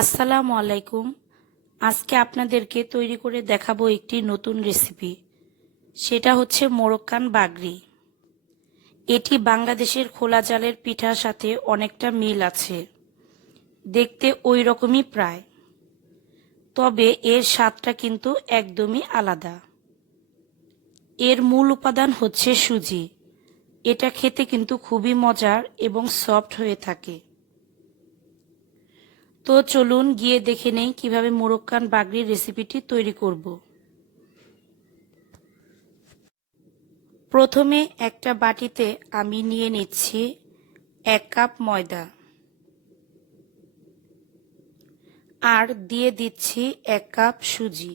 আসসালামু আলাইকুম। আজকে আপনাদেরকে তৈরি করে দেখাবো একটি নতুন রেসিপি। সেটা হচ্ছে মোরক্কান বাগরি। এটি বাংলাদেশের খোলা চালের পিঠার সাথে অনেকটা মিল আছে, দেখতে ওই রকমই প্রায়, তবে এর স্বাদটা কিন্তু একদমই আলাদা। এর মূল উপাদান হচ্ছে সুজি। এটা খেতে কিন্তু খুবই মজার এবং সফট হয়ে থাকে। তো চলুন গিয়ে দেখে নেই কিভাবে মোরক্কান বাগরির রেসিপিটি তৈরি করব। প্রথমে একটা বাটিতে আমি নিয়ে নিচ্ছি 1 কাপ ময়দা, আর দিয়ে দিচ্ছি 1 কাপ সুজি।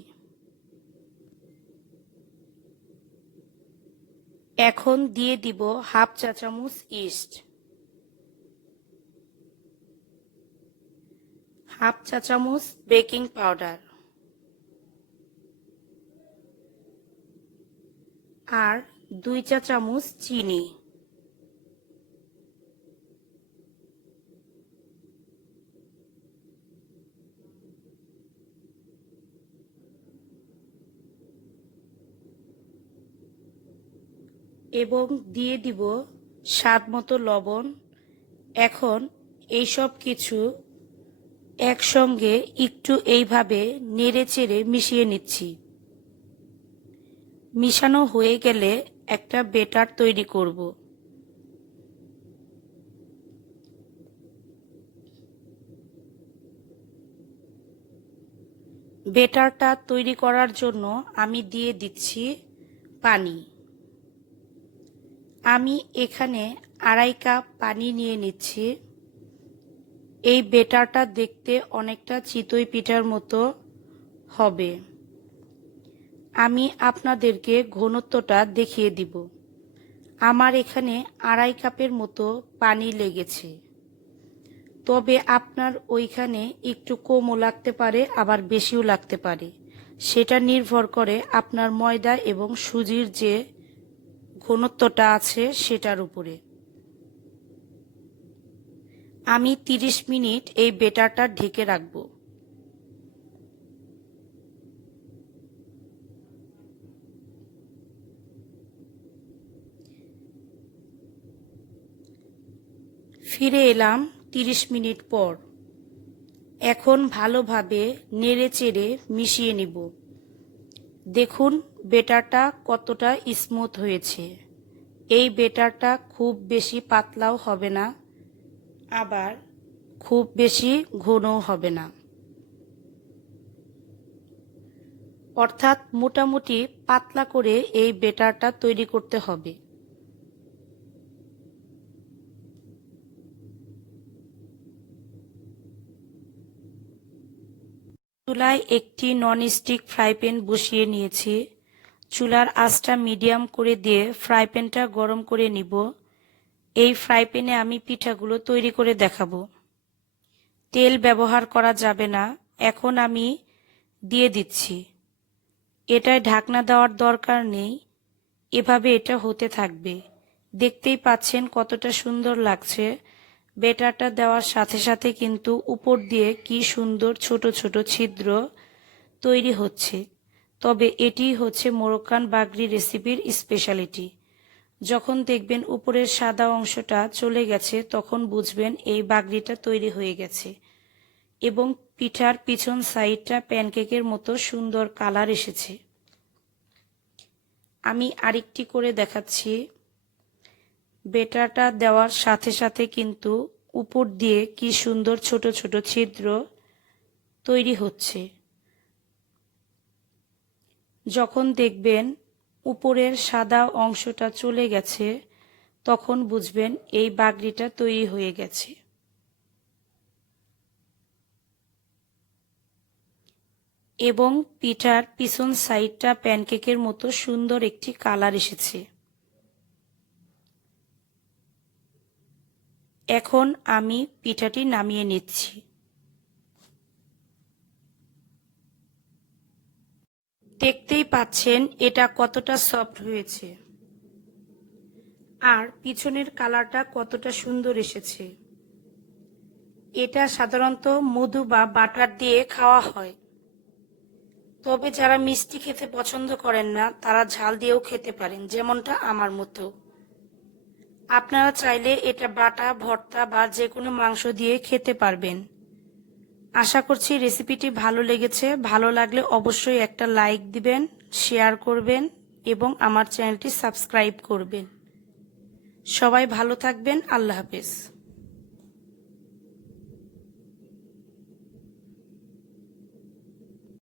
এখন দিয়ে দিব হাফ চা চামচ ইস্ট, হাফ চা চামচ বেকিং পাউডার, আর 2 চা চামচ চিনি। এবং দিয়ে দিব স্বাদ মতো লবণ। এখন এই সব কিছু একসঙ্গে একটু এইভাবে নেড়েচেড়ে মিশিয়ে নিচ্ছি। মিশানো হয়ে গেলে একটা বেটার তৈরি করব। বেটারটা তৈরি করার জন্য আমি দিয়ে দিচ্ছি পানি। আমি এখানে 2.5 কাপ পানি নিয়ে নিচ্ছি। এই বেটারটা দেখতে অনেকটা চিতই পিঠার মতো হবে। আমি আপনাদেরকে ঘনত্বটা দেখিয়ে দিব। আমার এখানে 2.5 কাপের মতো পানি লেগেছে, তবে আপনার ওইখানে একটু কমও লাগতে পারে, আবার বেশিও লাগতে পারে। সেটা নির্ভর করে আপনার ময়দা এবং সুজির যে ঘনত্বটা আছে সেটার উপরে। আমি 30 মিনিট এই বেটারটা ঢেকে রাখব। ফিরে এলাম 30 মিনিট পর। এখন ভালোভাবে নেড়েচেড়ে মিশিয়ে নিব। দেখুন বেটারটা কতটা স্মুথ হয়েছে। এই বেটারটা খুব বেশি পাতলাও হবে না, আবার খুব বেশি ঘনও হবে না, অর্থাৎ মোটামুটি পাতলা করে এই বেটারটা তৈরি করতে হবে। চুলায় একটি ননস্টিক ফ্রাই প্যান বসিয়ে নিয়েছি। চুলার আঁচটা মিডিয়াম করে দিয়ে ফ্রাই প্যানটা গরম করে নিব। এই ফ্রাই প্যানে আমি পিঠাগুলো তৈরি করে দেখাবো। তেল ব্যবহার করা যাবে না। এখন আমি দিয়ে দিচ্ছি। এটায় ঢাকনা দেওয়ার দরকার নেই, এভাবে এটা হতে থাকবে। দেখতেই পাচ্ছেন কতটা সুন্দর লাগছে। বেটারটা দেওয়ার সাথে সাথে কিন্তু উপর দিয়ে কি সুন্দর ছোট ছোট ছিদ্র তৈরি হচ্ছে। তবে এটি হচ্ছে মোরক্কান বাগরি রেসিপির স্পেশালিটি। যখন দেখবেন উপরের সাদা অংশটা চলে গেছে, তখন বুঝবেন এই বাগরিটা তৈরি হয়ে গেছে। এবং পিঠার পিছন সাইডটা প্যানকেকের মতো সুন্দর কালার এসেছে। আমি আরেকটি করে দেখাচ্ছি। বেটারটা দেওয়ার সাথে সাথে কিন্তু উপর দিয়ে কি সুন্দর ছোট ছোট ছিদ্র তৈরি হচ্ছে। যখন দেখবেন উপরের সাদা অংশটা চলে গেছে, তখন বুঝবেন এই বাগরিটা তৈরি হয়ে গেছে। এবং পিঠার পিছন সাইডটা প্যানকেকের মতো সুন্দর একটি কালার এসেছে। এখন আমি পিঠাটি নামিয়ে নিচ্ছি। দেখতেই পাচ্ছেন এটা কতটা সফট হয়েছে, আর পিছনের কালারটা কতটা সুন্দর এসেছে। এটা সাধারণত মধু বা বাটার দিয়ে খাওয়া হয়। তবে যারা মিষ্টি খেতে পছন্দ করেন না তারা ঝাল দিয়েও খেতে পারেন, যেমনটা আমার মতো। আপনারা চাইলে এটা বাটা, ভর্তা বা যে কোনো মাংস দিয়ে খেতে পারবেন। আশা করছি রেসিপিটি ভালো লেগেছে। ভালো লাগলে অবশ্যই একটা লাইক দিবেন, শেয়ার করবেন এবং আমার চ্যানেলটি সাবস্ক্রাইব করবেন। সবাই ভালো থাকবেন। আল্লাহ হাফেজ।